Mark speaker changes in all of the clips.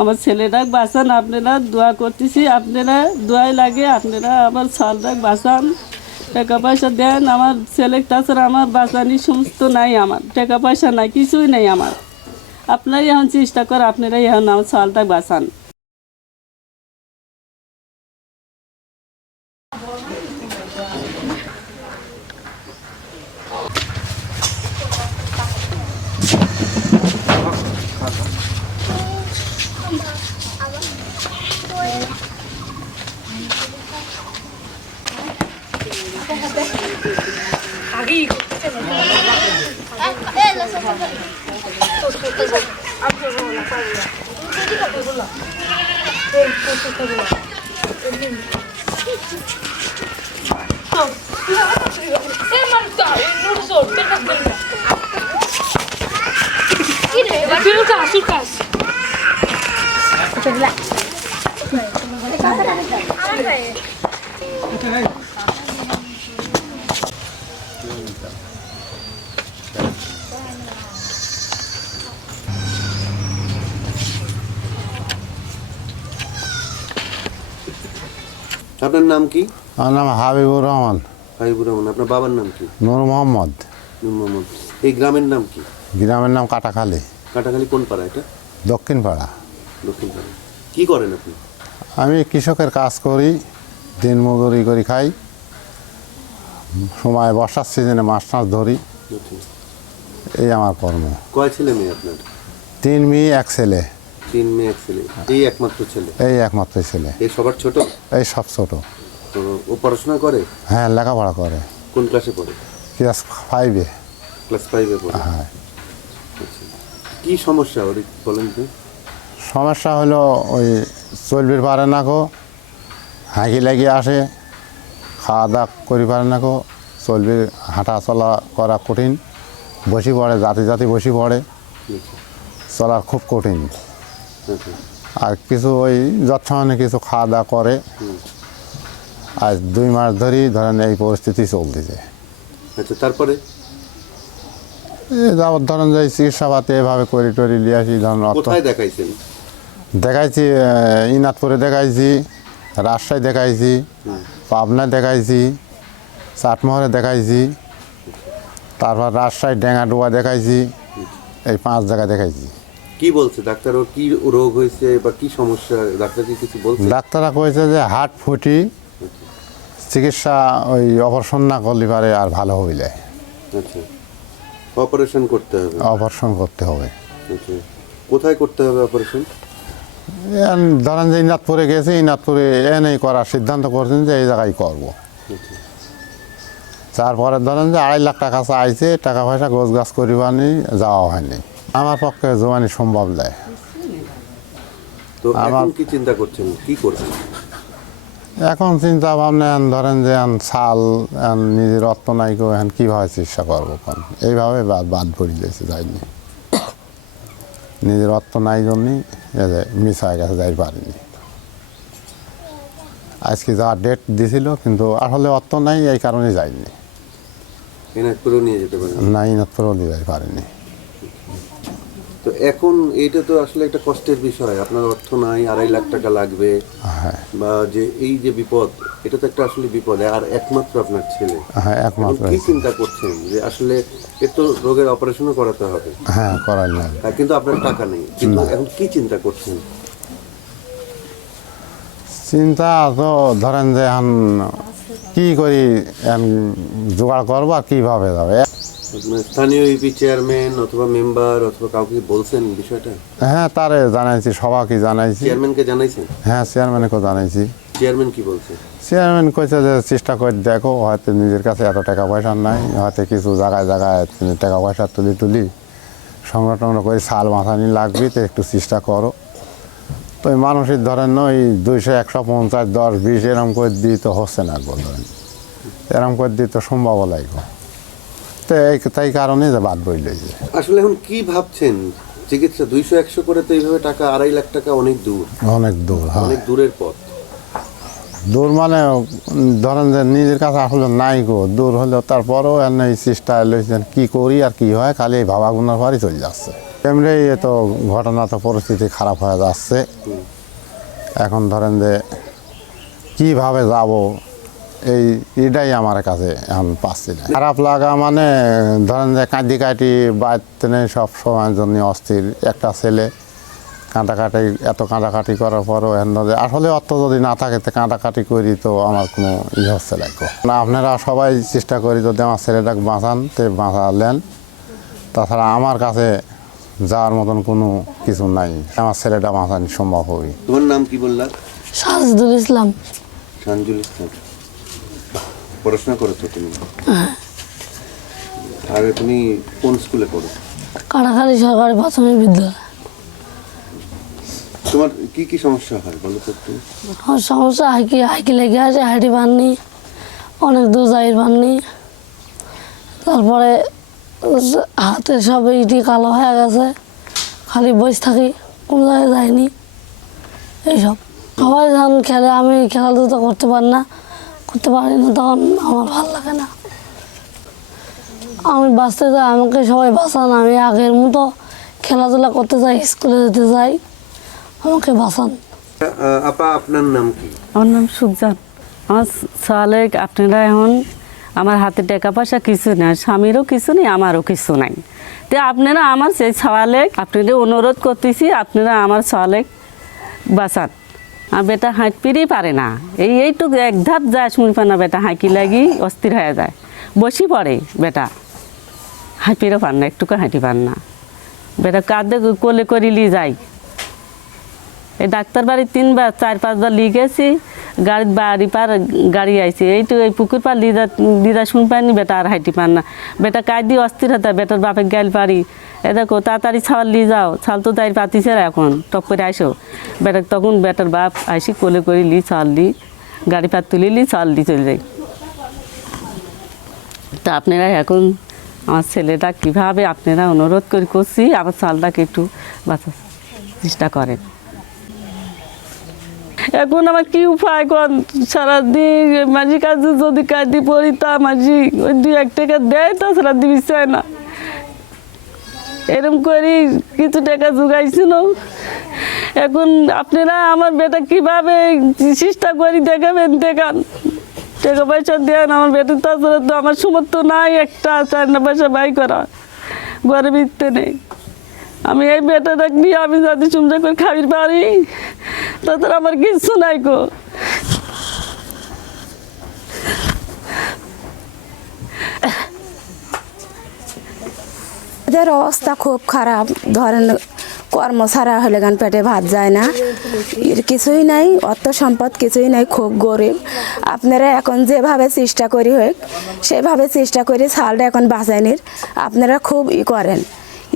Speaker 1: আমার ছেলেটা বাঁচান, আপনারা দোয়া করতেছি, আপনারা দোয়াই লাগে, আপনারা আমার সালটা বাঁচান। টাকা পয়সা দেন, আমার ছেলে, তাছাড়া আমার বাঁচানি সমস্ত নাই আমার, টাকা পয়সা নাই, কিছুই নাই আমার। আপনারাই এখন চেষ্টা কর আপনারাই এখন আমার সালটা বাঁচান। Terima kasih.
Speaker 2: আপনার নাম কি?
Speaker 3: আমার নাম হাবিবুর রহমান।
Speaker 2: হাবিবুর রহমান আপনার বাবার নাম কি?
Speaker 3: নূর মোহাম্মদ।
Speaker 2: নূর মোহাম্মদ। এই গ্রামের নাম কি?
Speaker 3: গ্রামের নাম কাটাখালি।
Speaker 2: কাটাখালি কোন পাড়া এটা?
Speaker 3: দক্ষিণ পাড়া।
Speaker 2: দক্ষিণ পাড়া। কি করেন আপনি?
Speaker 3: আমি কৃষকের কাজ করি দিন মজুরি করি খাই। সময় বর্ষার সিজনে মাছ টাছ ধরি। এই আমার কর্ম।
Speaker 2: কয় ছেলে মেয়ে আপনার?
Speaker 3: তিন মেয়ে এক ছেলে।
Speaker 2: তিন মেয়ে ছেলে এই একমাত্র ছেলে?
Speaker 3: এই একমাত্র ছেলে।
Speaker 2: এই সবার ছোট?
Speaker 3: এই সব ছোট।
Speaker 2: তো ও পড়াশোনা করে?
Speaker 3: হ্যাঁ লেখাপড়া করে।
Speaker 2: কোন ক্লাসে পড়ে?
Speaker 3: ক্লাস ফাইভে
Speaker 2: ক্লাস ফাইভে পড়ে।
Speaker 3: হ্যাঁ।
Speaker 2: আচ্ছা। কি সমস্যা ওর বলেন তো।
Speaker 3: সমস্যা হলো ওই চলবির পারে না গো। হাঁকি লাগিয়ে আসে। খাওয়া দাওয়া করি পারে না গো। চলবির হাঁটা চলা করা কঠিন। বসি পড়ে জাতি জাতি বসি পড়ে।
Speaker 2: আচ্ছা।
Speaker 3: চলার খুব কঠিন। আর কিছু ওই যৎসামান্য কিছু খাওয়া দাওয়া করে। আজ দুই মাস ধরেই ধরেন এই পরিস্থিতি চলতেছে।
Speaker 2: আচ্ছা তারপরে?
Speaker 3: যাবৎ ধরেন যে চিকিৎসাপাতি এভাবে করি টরি নিয়ে আসি ধরেন
Speaker 2: দেখাইছেন?
Speaker 3: দেখাইছি আহ, ইনাতপুরে দেখাইছি রাজশাহী দেখাইছি পাবনা দেখাইছি চাটমোহরে দেখাইছি তারপর রাজশাহী ডেঙ্গাডুয়া দেখাইছি এই পাঁচ জায়গায় দেখাইছি।
Speaker 2: কি বলছে? ডাক্তার ওর কি রোগ হয়েছে বা কি সমস্যা? ডাক্তার কি কিছু বলছে?
Speaker 3: ডাক্তাররা কয়েছে যে হার্ট ফুটি চিকিৎসা ওই অপারেশন না করলে পারে আর ভালো হয়ে যায়
Speaker 2: আচ্ছা। অপারেশন করতে হবে।
Speaker 3: অপারেশন করতে হবে।
Speaker 2: আচ্ছা। কোথায় করতে হবে অপারেশন?
Speaker 3: ধরেন যে ইনাতপুরে গেছে ইনাতপুরে এনেই করার সিদ্ধান্ত করছেন যে এই জায়গায় করব। তারপরে ধরেন যে আড়াই লাখ টাকা চাইছে টাকা পয়সা গোছ গাছ করিবানি যাওয়া হয়নি। আমার পক্ষে জমানি সম্ভব নয়
Speaker 2: তো এখন কি চিন্তা করছেন? কি করবেন
Speaker 3: এখন চিন্তা ভাবনা ধরেন যে সাল নিজের অর্থ নাই কেউ এখন কীভাবে চিকিৎসা করব কোন এইভাবে বাদ ভরি দিয়েছে যাইনি। নিজের অর্থ নাই জন্যই মিস হয়ে গেছে যাই পারিনি। আজকে যা ডেট দিছিল কিন্তু আসলে অর্থ নাই এই কারণে যাইনি।
Speaker 2: এনাকপুরেও নিয়ে যেতে পারেন
Speaker 3: নাই ইনাতপুরেও যাই পারিনি
Speaker 2: তো এখন এইটা তো আসলে একটা কষ্টের বিষয়। আপনার অর্থ নাই আড়াই লাখ টাকা লাগবে।
Speaker 3: হ্যাঁ।
Speaker 2: বা যে এই যে বিপদ এটা তো একটা আসলে বিপদ। আর একমাত্র আপনার ছেলে।
Speaker 3: হ্যাঁ একমাত্র
Speaker 2: কি চিন্তা করছেন? যে আসলে এর তো রোগের অপারেশনও করাতে হবে।
Speaker 3: হ্যাঁ করার
Speaker 2: কিন্তু আপনার টাকা নেই। কিন্তু এখন কি চিন্তা করছেন?
Speaker 3: চিন্তা তো ধরেন যে এখন কি করি জোগাড় করব আর কীভাবে যাবে?
Speaker 2: স্থানীয় ইপি চেয়ারম্যান অথবা মেম্বার অথবা কাউকে বলছেন বিষয়টা?
Speaker 3: হ্যাঁ তারে জানাইছি সবাইকে জানাইছি।
Speaker 2: চেয়ারম্যানকে জানাইছেন?
Speaker 3: হ্যাঁ জানাইছি।
Speaker 2: চেয়ারম্যান কি বলছে?
Speaker 3: চেয়ারম্যান কইছে যে চেষ্টা করে দেখো হয়তো নিজের কাছে এত টাকা পয়সা নাই হয়তো কিছু জায়গায় জায়গায় টাকা পয়সা তুলি তুলি সংগ্রহ টংগ্রহ করে সাল মাথানি লাগবে তো একটু চেষ্টা করো। তো ওই মানুষের ধরেন ওই দুইশো একশো পঞ্চাশ দশ বিশ এরম করে দিই তো হচ্ছে না একবার ধরেন এরম করে দিই তো সম্ভব লাগবে তো তাই কারণে যে বাদ বইলেছে
Speaker 2: আসলে এখন কি ভাবছেন? চিকিৎসা দুইশো একশো করে তো এইভাবে টাকা আড়াই লাখ টাকা অনেক দূর।
Speaker 3: অনেক দূর হ্যাঁ।
Speaker 2: অনেক দূরের পথ।
Speaker 3: দূর মানে ধরেন যে নিজের কাছে আসলে নাই গো দূর হলেও তারপরেও এই চেষ্টা লইছেন কি করি আর কি হয় খালি এই ভাবা গুনার পরই চলে যাচ্ছে। এমনি তো ঘটনা তো পরিস্থিতি খারাপ হয়ে যাচ্ছে। এখন ধরেন যে কীভাবে যাব এই এটাই আমার কাছে এখন পাচ্ছি না। খারাপ লাগা মানে ধরেন যে কাঁদি কাটি বাড়তে নেই সব সময়ের জন্য অস্থির। একটা ছেলে কাঁটাকাটি এত কাঁটাকাটি করার পরও এখন যে আসলে অর্থ যদি না থাকে তো কাঁটাকাটি করি তো আমার কোনো ই হচ্ছে লাগবে না আপনারা সবাই চেষ্টা করি যদি আমার ছেলেটাকে বাঁচান তো বাঁচালেন। তাছাড়া আমার কাছে যাওয়ার মতন কোনো কিছু নাই। আমার ছেলেটা বাঁচানো সম্ভব হবে
Speaker 2: তোমার নাম কি বললা?
Speaker 4: সাজদুল ইসলাম।
Speaker 2: সানজুল ইসলাম। পড়াশোনা করো তো তুমি। আর তুমি কোন স্কুলে পড়ো?
Speaker 4: কাটাখালী সরকারি প্রাথমিক বিদ্যালয়।
Speaker 2: তোমার কি কি সমস্যা হয় বলো তো একটু?
Speaker 4: আমার সমস্যা হাইকি হাইকি লেগে আছে হাইটি পাননি অনেক দূর যাই পাননি। তারপরে হাতে সব ইটি কালো হয়ে গেছে খালি বসে থাকি কোনো জায়গায় যাইনি। এইসব। সবাই যখন খেলে আমি খেলাধুলা করতে পারি না। করতে পারি না তখন আমার ভালো লাগে না। আমি বাঁচতে চাই আমাকে সবাই বাঁচান। আমি আগের মতো খেলাধুলা করতে চাই স্কুলে যেতে চাই আমাকে বাঁচান।
Speaker 2: আপা আপনার নাম কি?
Speaker 1: আমার নাম সুখজান আমার সালে আপনারা এখন আমার হাতে টাকা পয়সা কিছু নেই স্বামীরও কিছু নেই আমারও কিছু নাই। তো আপনারা আমার সেই সওয়ালে আপনাদের অনুরোধ করতেছি আপনারা আমার সওয়ালে বাঁচান। আর বেটা পেরেই পারে না। এই এইটুকু এক ধাপ যায় শুনি পায় না বেটা, হাঁকি লাগি অস্থির হয়ে যায়। বসি পড়ে বেটা। হাঁপিরও পান না, একটুকু হাঁটি পান না। বেটা কাঁদে কোলে করিলি যাই। এই ডাক্তার বাড়ি তিনবার, চার পাঁচবার লিখেছি গাড়ি বাড়ি পার গাড়ি আইছে। এইটু এই পুকুর পার লিদা লিদা শুন বেটা আর হাইটি পান না। বেটা কাজ দিয়ে অস্থির হতা, বেটার বাপে গেল পারি এ দেখো, তাড়াতাড়ি ছাওয়াল লিয়ে যাও, ছাল তো তাই পাতিছে এখন, টপ করে আইসো। বেটা তখন বেটার বাপ আইসি কোলে করে লি, ছাল দি গাড়ি পার তুলে লি, ছাল দি চলে যাই। তা আপনারা এখন আমার ছেলেটা কীভাবে আপনারা অনুরোধ করে করছি, আমার চালটাকে একটু বাঁচার চেষ্টা করেন। এখন আমার কি উপায় কর? সারাদিন মাঝি কাজে যদি কাজে পড়ি তা মাঝি ওই দুই এক টাকা দেয় তাছাড়া দিবি চায় না। এরম করি কিছু টাকা জোগাইছিল। এখন আপনারা আমার বেটা কীভাবে চেষ্টা করি দেখাবেন? দেখান। টাকা পয়সা দেন, আমার বেটা তাছাড়া তো আমার সমর্থ নাই একটা চার না পয়সা বাই করা। ঘরে বিকতে নেই। আমি এই বেটাটা নিয়ে আমি যদি সুন্দর করে খাবির পারি। তাছাড়া আমার কিছু নাই গো।
Speaker 5: এদের অবস্থা খুব খারাপ। ধরেন, কর্ম ছাড়া হলে গান পেটে ভাত যায় না। এর কিছুই নাই, অর্থ সম্পদ কিছুই নাই, খুব গরিব। আপনারা এখন যেভাবে চেষ্টা করি হোক, সেভাবে চেষ্টা করি চালটা এখন বাঁচানির আপনারা খুব ই করেন,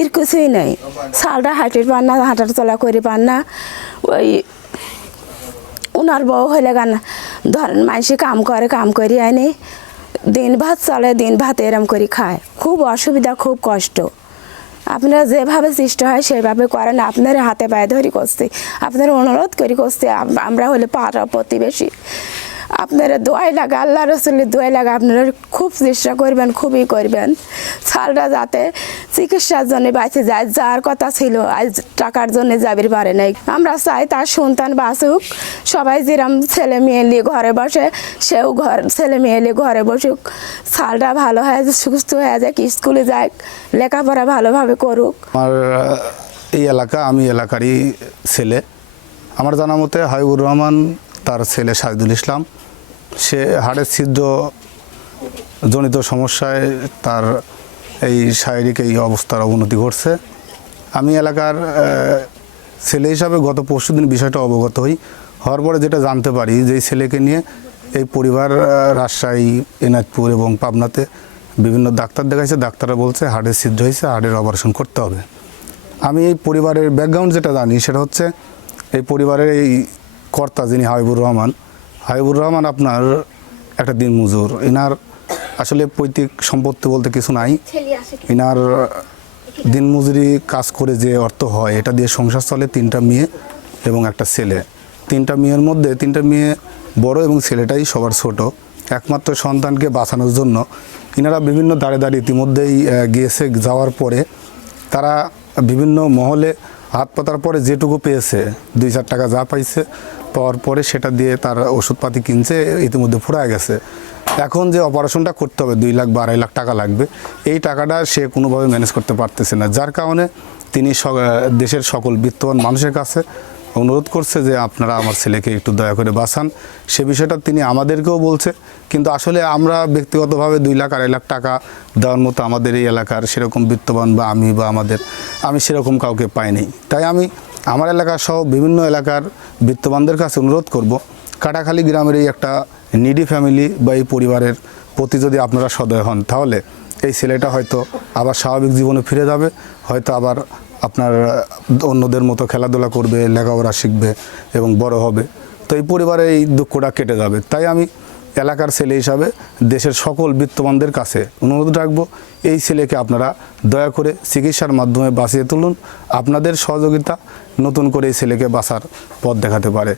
Speaker 5: এর কিছুই নেই। চালটা হাঁটির পান না, হাঁটার চলা করি পান না। ওই উনার বউ হলে গান, ধরেন মানুষে কাম করে, কাম করি আনি দিন ভাত চলে, দিন ভাত এরম করে খায়। খুব অসুবিধা, খুব কষ্ট। আপনারা যেভাবে সৃষ্টি হয় সেভাবে করেন, আপনার হাতে পায়ে ধরি করছি, আপনার অনুরোধ করি করছি আমরা হলে পাড়া প্রতিবেশী। আপনারা দোয়াই লাগে, আল্লাহ রসুলের দোয়াই লাগে, আপনারা খুব চেষ্টা করবেন, খুবই করবেন। ছালটা যাতে চিকিৎসার জন্য বাইছে যায়, যার কথা ছিল, আজ টাকার জন্য যাবির পারে নাই। আমরা চাই তার সন্তান বাঁচুক। সবাই যেরম ছেলে মেয়ে নিয়ে ঘরে বসে, সেও ঘর, ছেলে মেয়ে নিয়ে ঘরে বসুক। ছালটা ভালো হয়ে সুস্থ হয়ে যাক, স্কুলে যাক, লেখাপড়া ভালোভাবে করুক।
Speaker 6: আমার এই এলাকা আমি এলাকারই ছেলে। আমার জানা মতে হাবিবুর রহমান, তার ছেলে সাহিদুল ইসলাম। সে হাড়ের ছিদ্র জনিত সমস্যায় তার এই শারীরিক এই অবস্থার অবনতি ঘটছে। আমি এলাকার ছেলে হিসাবে গত পরশুদিন বিষয়টা অবগত হই। হওয়ার পরে যেটা জানতে পারি যে ছেলেকে নিয়ে এই পরিবার রাজশাহী এনাজপুর এবং পাবনাতে বিভিন্ন ডাক্তার দেখাইছে। ডাক্তাররা বলছে হাড়ের ছিদ্র হয়েছে, হাড়ের অপারেশন করতে হবে। আমি এই পরিবারের ব্যাকগ্রাউন্ড যেটা জানি সেটা হচ্ছে এই পরিবারের এই কর্তা যিনি হাবিবুর রহমান হাবিবুর রহমান আপনার একটা দিন মজুর। এনার আসলে পৈতৃক সম্পত্তি বলতে কিছু নাই। এনার দিন মজুরি কাজ করে যে অর্থ হয়, এটা দিয়ে সংসার চলে তিনটা মেয়ে এবং একটা ছেলে। তিনটা মেয়ের মধ্যে তিনটা মেয়ে বড় এবং ছেলেটাই সবার ছোট। একমাত্র সন্তানকে বাঁচানোর জন্য ইনারা বিভিন্ন দাঁড়ে দাঁড়িয়ে ইতিমধ্যেই গিয়েছে যাওয়ার পরে তারা বিভিন্ন মহলে হাত পাতার পরে যেটুকু পেয়েছে, দুই চার টাকা যা পাইছে পাওয়ার পরে সেটা দিয়ে তার ওষুধপাতি কিনছে, ইতিমধ্যে ফুরায় গেছে। এখন যে অপারেশনটা করতে হবে, দুই লাখ বা আড়াই লাখ টাকা লাগবে, এই টাকাটা সে কোনোভাবে ম্যানেজ করতে পারতেছে না। যার কারণে তিনি দেশের সকল বিত্তবান মানুষের কাছে অনুরোধ করছে যে আপনারা আমার ছেলেকে একটু দয়া করে বাঁচান। সে বিষয়টা তিনি আমাদেরকেও বলছে, কিন্তু আসলে আমরা ব্যক্তিগতভাবে দুই লাখ, আড়াই লাখ টাকা দেওয়ার মতো আমাদের এই এলাকার সেরকম বিত্তবান বা আমি বা আমাদের, আমি সেরকম কাউকে পাইনি। তাই আমি আমার এলাকা সহ বিভিন্ন এলাকার বিত্তবানদের কাছে অনুরোধ করব, কাটাখালী গ্রামের এই একটা নিডি ফ্যামিলি বা এই পরিবারের প্রতি যদি আপনারা সদয় হন, তাহলে এই ছেলেটা হয়তো আবার স্বাভাবিক জীবনে ফিরে যাবে, হয়তো আবার আপনার অন্যদের মতো খেলাধুলা করবে, লেখাপড়া শিখবে এবং বড় হবে। তো এই পরিবারে এই দুঃখটা কেটে যাবে। তাই আমি এলাকার ছেলে হিসাবে দেশের সকল বিত্তবানদের কাছে অনুরোধ রাখব, এই ছেলেকে আপনারা দয়া করে চিকিৎসার মাধ্যমে বাঁচিয়ে তুলুন। আপনাদের সহযোগিতা নতুন করে এই ছেলেকে বাঁচার পথ দেখাতে পারে।